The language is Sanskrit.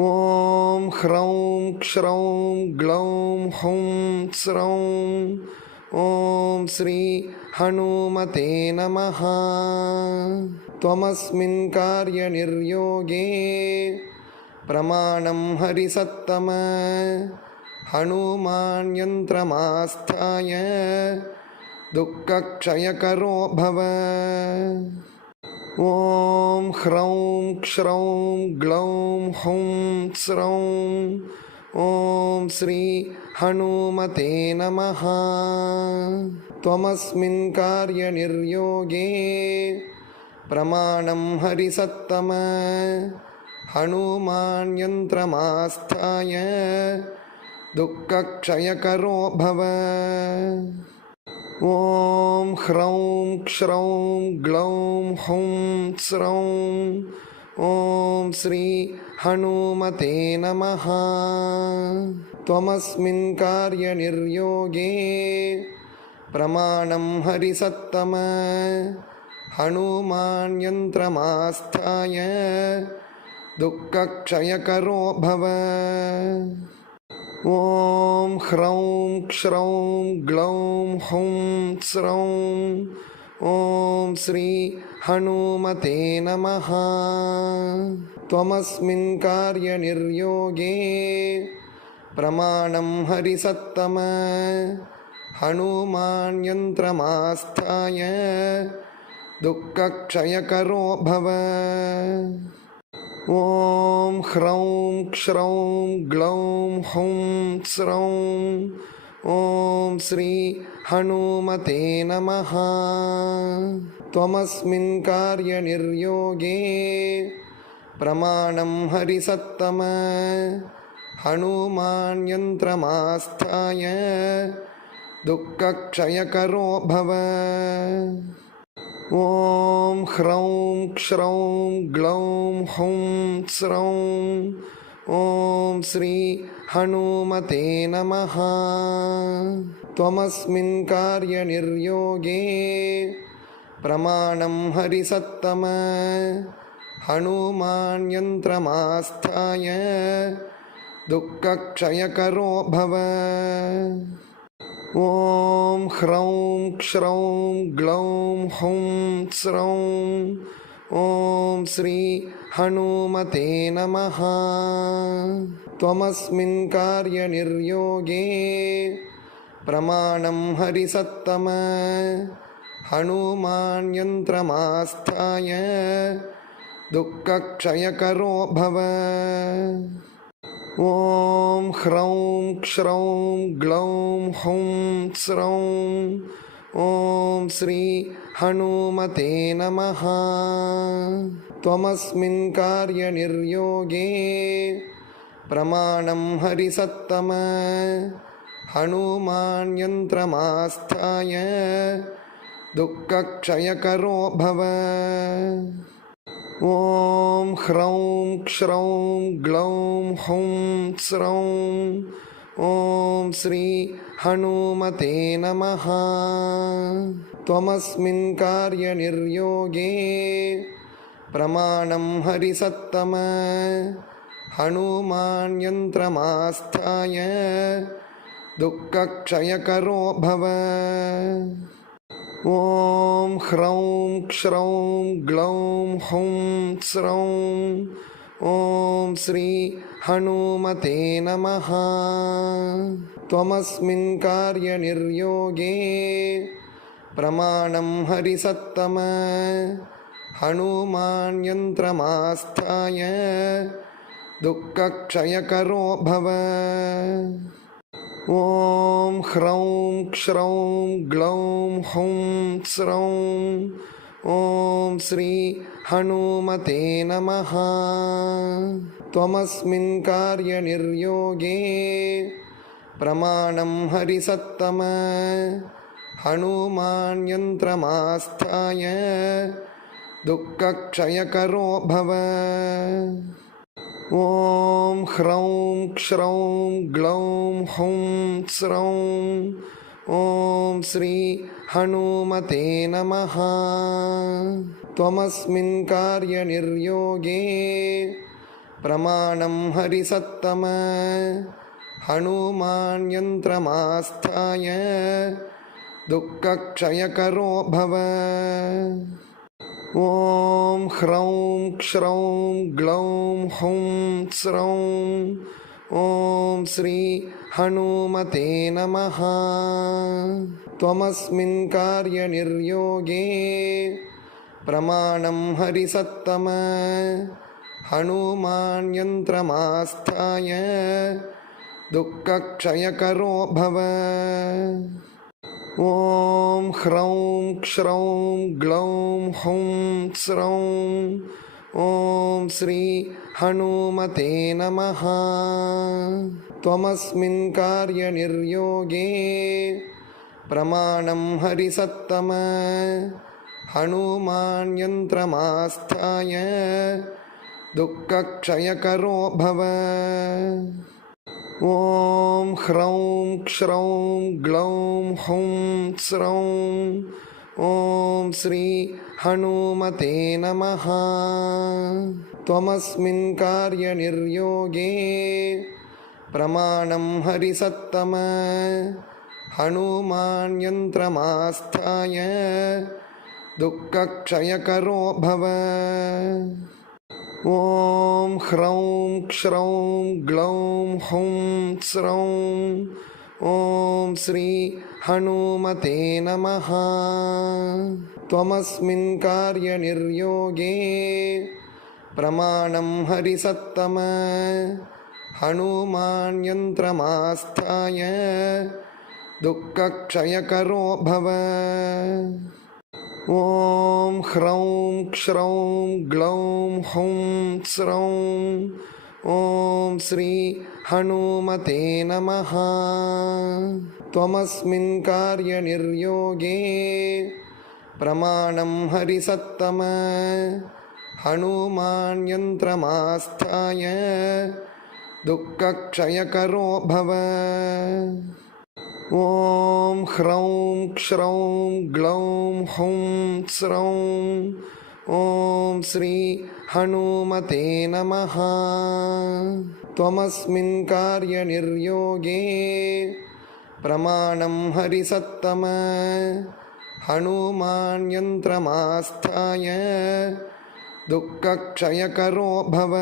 ॐ ह्रौं क्षौं ग्लौं हौं स्रौं ॐ श्री हनुमते नमः। त्वमस्मिन् कार्यनिर्योगे प्रमाणं हरिसत्तम हनुमान् यन्त्रमास्थाय दुःखक्षयकरो भव। ॐ ह्रौं क्षौं ग्लौं हौं स्रौं ॐ श्री हनुमते नमः। त्वमस्मिन् कार्यनिर्योगे प्रमाणं हरिसत्तम हनुमान् यन्त्रमास्थाय दुःखक्षयकरो भव। ॐ ह्रौं क्षौं ग्लौं हौं स्रौं ॐ श्री हनुमते नमः। त्वमस्मिन् कार्यनिर्योगे प्रमाणं हरिसत्तम हनुमान् यन्त्रमास्थाय दुःखक्षयकरो भव। ॐ ह्रौं क्षौं ग्लौं हौं स्रौं ॐ श्री हनुमते नमः। त्वमस्मिन् कार्यनिर्योगे प्रमाणं हरिसत्तम हनुमान् यन्त्रमास्थाय दुःखक्षयकरो भव। ॐ ह्रौं क्षौं ग्लौं हौं स्रौं ॐ श्री हनुमते नमः। त्वमस्मिन् कार्यनिर्योगे प्रमाणं हरिसत्तम हनुमान् यन्त्रमास्थाय दुःखक्षयकरो भव। ॐ ह्रौं क्षौं ग्लौं हौं स्रौं ॐ श्री हनुमते नमः। त्वमस्मिन् कार्यनिर्योगे प्रमाणं हरिसत्तम हनुमान् यन्त्रमास्थाय दुःखक्षयकरो भव। ॐ ह्रौं क्षौं ग्लौं हौं स्रौं ॐ श्री हनुमते नमः। त्वमस्मिन् कार्यनिर्योगे प्रमाणं हरिसत्तम हनुमान् यन्त्रमास्थाय दुःखक्षयकरो भव। ॐ ह्रौं क्षौं ग्लौं हौं स्रौं ॐ श्री हनुमते नमः। त्वमस्मिन् कार्यनिर्योगे प्रमाणं हरिसत्तम हनुमान् यन्त्रमास्थाय दुःखक्षयकरो भव। ॐ ह्रौं क्षौं ग्लौं हौं स्रौं ॐ श्री हनुमते नमः। त्वमस्मिन् कार्यनिर्योगे प्रमाणं हरिसत्तम हनुमान् यन्त्रमास्थाय दुःखक्षयकरो भव। ॐ ह्रौं क्षौं ग्लौं हौं स्रौं ॐ श्री हनुमते नमः। त्वमस्मिन् कार्यनिर्योगे प्रमाणं हरिसत्तम हनुमान् यन्त्रमास्थाय दुःखक्षयकरो भव। ॐ ह्रौं क्षौं ग्लौं हौं स्रौं ॐ श्री हनुमते नमः। त्वमस्मिन् कार्यनिर्योगे प्रमाणं हरिसत्तम हनुमान् यन्त्रमास्थाय दुःखक्षयकरो भव। ॐ ह्रौं क्षौं ग्लौं हौं स्रौं ॐ श्री हनुमते नमः। त्वमस्मिन् कार्यनिर्योगे प्रमाणं हरिसत्तम हनुमान् यन्त्रमास्थाय दुःखक्षयकरो भव। ॐ ह्रौं क्ष्रौं ग्लौं हुं स्रौं ॐ श्री हनुमते नमः। त्वमस्मिन् कार्यनिर्योगे प्रमाणं हरिसत्तम हनुमान् यन्त्रमास्थाय दुःखक्षयकरो भव। ॐ ह्रौं क्ष्रौं ग्लौं हुं स्रौं ॐ श्री हनुमते नमः। त्वमस्मिन् कार्यनिर्योगे प्रमाणं हरिसत्तम हनुमान् यन्त्रमास्थाय दुःखक्षयकरो भव। ॐ ह्रौं क्ष्रौं ग्लौं हुं स्रौं ॐ श्री हनुमते नमः। त्वमस्मिन् कार्यनिर्योगे प्रमाणं हरिसत्तम हनुमान् यन्त्रमास्थाय दुःखक्षयकरो भव। ॐ ह्रौं क्ष्रौं ग्लौं हुं स्रौं ॐ श्री हनुमते नमः। त्वमस्मिन् कार्यनिर्योगे प्रमाणं हरिसत्तम हनुमान् यन्त्रमास्थाय दुःखक्षयकरो भव। ॐ ह्रौं क्ष्रौं ग्लौं हुं स्रौं ॐ श्री हनुमते नमः। त्वमस्मिन् कार्यनिर्योगे प्रमाणं हरिसत्तम हनुमान् यन्त्रमास्थाय दुःखक्षयकरो भव। ॐ ह्रौं क्ष्रौं ग्लौं हुं स्रौं ॐ श्री हनुमते नमः। त्वमस्मिन् कार्यनिर्योगे प्रमाणं हरिसत्तम हनुमान् यन्त्रमास्थाय दुःखक्षयकरो भव।